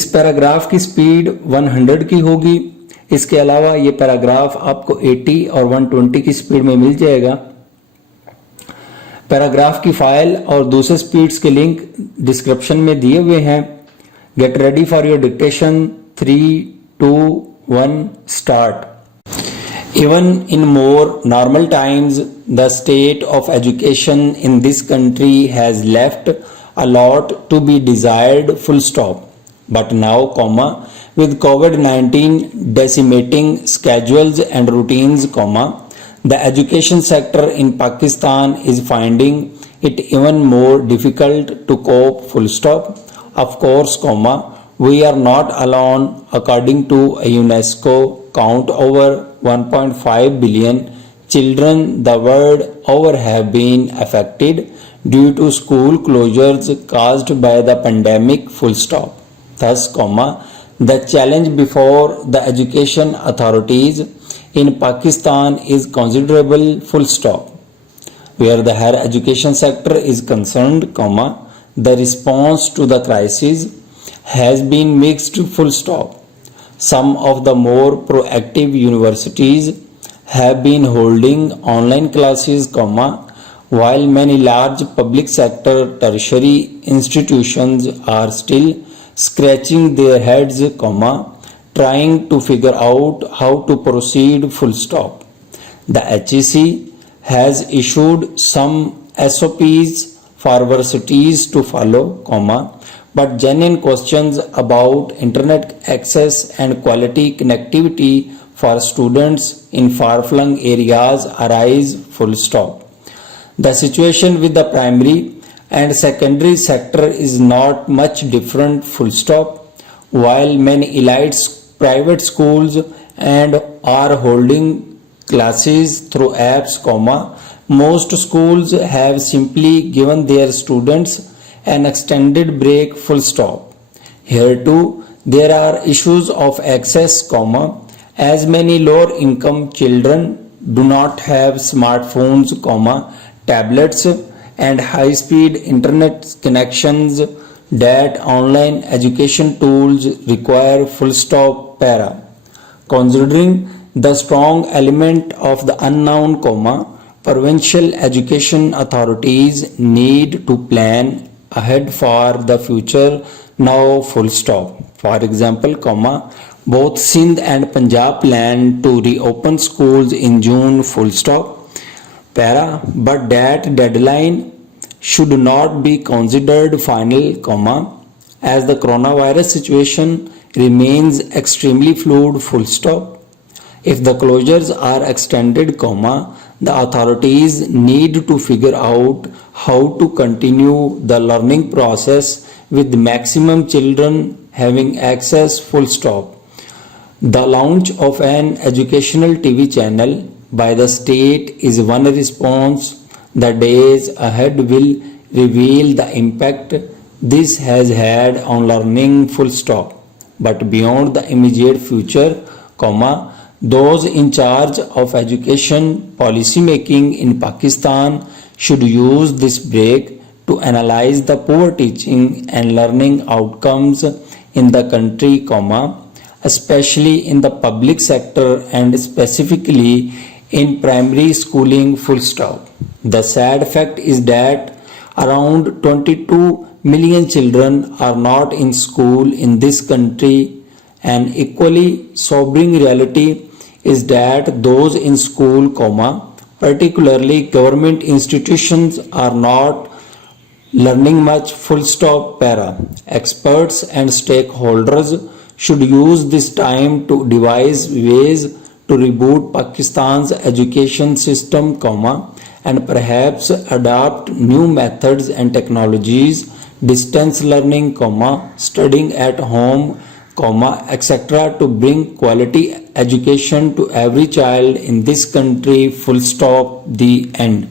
इस पैराग्राफ की स्पीड 100 की होगी। इसके अलावा ये पैराग्राफ आपको 80 और 120 की स्पीड में मिल जाएगा। पैराग्राफ की फाइल और दूसरे स्पीड्स के लिंक डिस्क्रिप्शन में दिए हुए हैं। Get ready for your dictation. 3, 2, 1 start. Even in more normal times, the state of education in this country has left a lot to be desired, full stop. But now, with COVID-19 decimating schedules and routines, the education sector in Pakistan is finding it even more difficult to cope, full stop. Of course, we are not alone. According to a UNESCO count, over 1.5 billion children the world over have been affected due to school closures caused by the pandemic, full stop. Thus, the challenge before the education authorities in Pakistan is considerable, full stop. Where the higher education sector is concerned, the response to the crisis has been mixed, full stop. Some of the more proactive universities have been holding online classes, while many large public sector tertiary institutions are still scratching their heads, trying to figure out how to proceed, full stop. The HEC has issued some SOPs for universities to follow, but genuine questions about internet access and quality connectivity for students in far-flung areas arise, full stop. The situation with the primary and secondary sector is not much different, full stop. While many elite private schools and are holding classes through apps, most schools have simply given their students an extended break, full stop. Here too, there are issues of access, as many lower income children do not have smartphones, tablets and high speed internet connections that online education tools require, full stop. Para. Considering the strong element of the unknown, provincial education authorities need to plan ahead for the future now, full stop. For example, both Sindh and Punjab plan to reopen schools in June, full stop. Para, but that deadline should not be considered final, as the coronavirus situation remains extremely fluid, full stop. If the closures are extended, the authorities need to figure out how to continue the learning process with maximum children having access, full stop. The launch of an educational TV channel by the state is one response. The days ahead will reveal the impact this has had on learning, full stop. But beyond the immediate future, those in charge of education policy making in Pakistan should use this break to analyze the poor teaching and learning outcomes in the country, especially in the public sector and specifically in primary schooling, full stop. The sad fact is that around 22 million children are not in school in this country. An equally sobering reality is that those in school, particularly government institutions, are not learning much, full stop. Para. Experts and stakeholders should use this time to devise ways to reboot Pakistan's education system, and perhaps adopt new methods and technologies, distance learning, studying at home, etc. to bring quality education to every child in this country, full stop. The end.